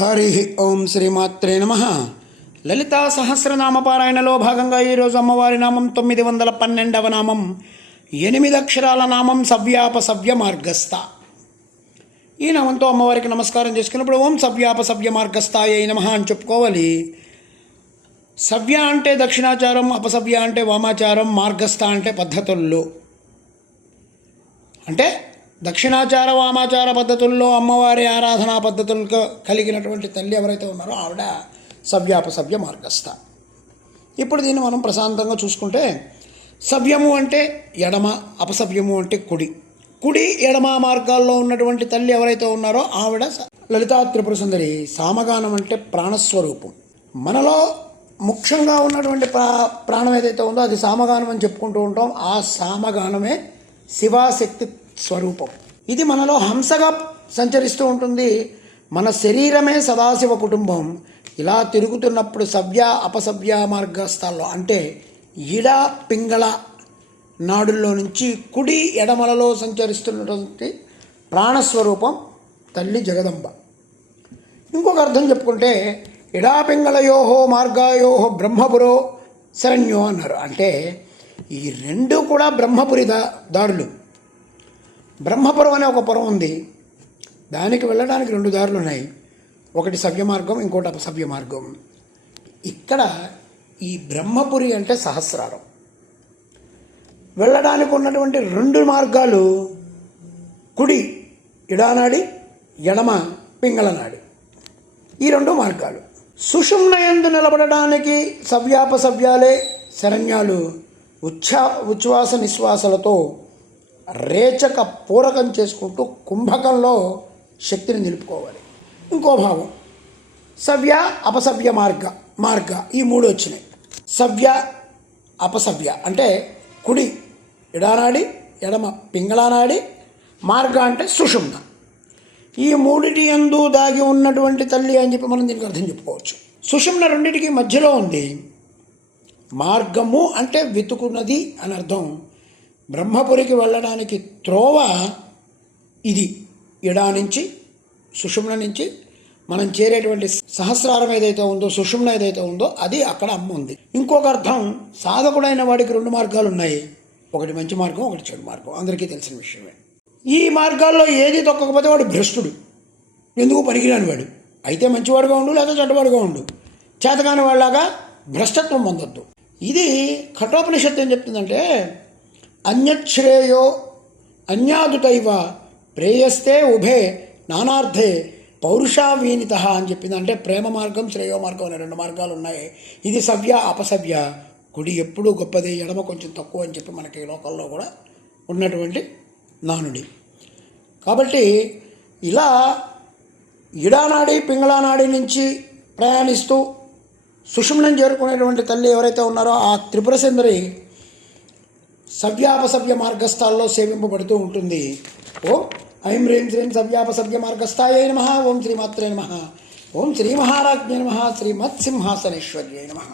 హరి ఓం శ్రీమాత్రే నమః. లలితా సహస్రనామ పారాయణలో భాగంగా ఈరోజు అమ్మవారి నామం 912వ నామం, 8 అక్షరాల నామం సవ్యాపసవ్య మార్గస్థ. ఈ నామంతో అమ్మవారికి నమస్కారం చేసుకున్నప్పుడు ఓం సవ్యాపసవ్య మార్గస్థాయ నమః అని చెప్పుకోవాలి. సవ్య అంటే దక్షిణాచారం, అపసవ్య అంటే వామాచారం, మార్గస్థ అంటే పద్ధతుల్లో. అంటే దక్షిణాచార వామాచార పద్ధతుల్లో అమ్మవారి ఆరాధనా పద్ధతులకు కలిగినటువంటి తల్లి ఎవరైతే ఉన్నారో ఆవిడ సవ్యాపసవ్య మార్గస్థ. ఇప్పుడు దీన్ని మనం ప్రశాంతంగా చూసుకుంటే, సవ్యము అంటే ఎడమ, అపసవ్యము అంటే కుడి. కుడి ఎడమ మార్గాల్లో ఉన్నటువంటి తల్లి ఎవరైతే ఉన్నారో ఆవిడ లలితా త్రిపుర సుందరి. సామగానం అంటే ప్రాణస్వరూపం. మనలో ముఖ్యంగా ఉన్నటువంటి ప్రాణం ఏదైతే ఉందో అది సామగానం అని చెప్పుకుంటూ ఉంటాం. ఆ సామగానమే శివాశక్తి స్వరూపం. ఇది మనలో హంసగా సంచరిస్తూ ఉంటుంది. మన శరీరమే సదాశివ కుటుంబం. ఇలా తిరుగుతున్నప్పుడు సవ్య అపసవ్య మార్గస్థాల్లో అంటే ఇడ పింగళ నాడుల్లో నుంచి కుడి ఎడమలలో సంచరిస్తున్నటువంటి ప్రాణస్వరూపం తల్లి జగదంబ. ఇంకొక అర్థం చెప్పుకుంటే, ఇడాపింగళయోహో మార్గాయోహో బ్రహ్మపురో శరణ్యో అన్నారు. అంటే ఈ రెండు కూడా బ్రహ్మపురి దారులు. బ్రహ్మపురం అనే ఒక పురం ఉంది, దానికి వెళ్ళడానికి 2 దారులు ఉన్నాయి. ఒకటి సవ్య మార్గం, ఇంకోటి అపసవ్య మార్గం. ఇక్కడ ఈ బ్రహ్మపురి అంటే సహస్రారం. వెళ్ళడానికి ఉన్నటువంటి 2 మార్గాలు కుడి ఇడానాడి, ఎడమ పింగళనాడి. ఈ 2 మార్గాలు. సుషుమ్నయందు నిలబడడానికి సవ్యాపసవ్యాలే శరణ్యాలు. ఉచ్ఛ్వాస నిశ్వాసలతో రేచక పూరకం చేసుకుంటూ కుంభకంలో శక్తిని నిలుపుకోవాలి. ఇంకో భావం సవ్య అపసవ్య మార్గ ఈ 3 వచ్చినాయి. సవ్య అపసవ్య అంటే కుడి ఇడానాడి, ఎడమ పింగళానాడి, మార్గ అంటే సుషుమ్న. ఈ 3 యందు దాగి ఉన్నటువంటి తల్లి అని చెప్పి మనం దీనికి అర్థం చెప్పుకోవచ్చు. సుషుమ్న 2 మధ్యలో ఉంది. మార్గము అంటే వెతుకున్నది అని అర్థం. బ్రహ్మపురికి వెళ్ళడానికి త్రోవ ఇది. ఇడా నుంచి సుషుమ్న నుంచి మనం చేరేటువంటి సహస్రారం ఏదైతే ఉందో, సుషుమ్న ఏదైతే ఉందో అది అక్కడ అమ్మ ఉంది. ఇంకొక అర్థం, సాధకుడైన వాడికి 2 మార్గాలు ఉన్నాయి. ఒకటి మంచి మార్గం, ఒకటి చెడు మార్గం. అందరికీ తెలిసిన విషయమే. ఈ మార్గాల్లో ఏది తొక్కకపోతే వాడు భ్రష్టుడు, ఎందుకు పనికిరాని వాడు. అయితే మంచివాడుగా ఉండు, లేదా చెడ్డవాడుగా ఉండు. చేతకాని వాళ్ళలాగా భ్రష్టత్వం పొందొద్దు. ఇది కఠోపనిషత్తు ఏం చెప్తుందంటే, అన్యశ్రేయో అన్యాదుతైవ ప్రేయస్తే ఉభే నానార్థే పౌరుషావీనిత అని చెప్పింది. అంటే ప్రేమ మార్గం, శ్రేయో మార్గం అనే 2 మార్గాలు ఉన్నాయి. ఇది సవ్య అపసవ్య. కుడి ఎప్పుడూ గొప్పది, ఎడమ కొంచెం తక్కువ అని చెప్పి మనకి లోకల్లో కూడా ఉన్నటువంటి నానుడి. కాబట్టి ఇలా ఇడానాడి పింగళానాడి నుంచి ప్రయాణిస్తూ సుషుమ్నం చేరుకునేటువంటి తల్లి ఎవరైతే ఉన్నారో ఆ త్రిపుర సుందరి సవ్యాపసవ్య మార్గస్థాల్లో సేవింపబడుతూ ఉంటుంది. ఓం ఐం హ్రీం శ్రీం సవ్యాపసవ్య మార్గస్థాయ నమః. ఓం శ్రీమాత్రే నమః. ఓం శ్రీ మహారాజ్ఞే నమః. శ్రీమత్సింహాసనేశ్వర్యై నమః.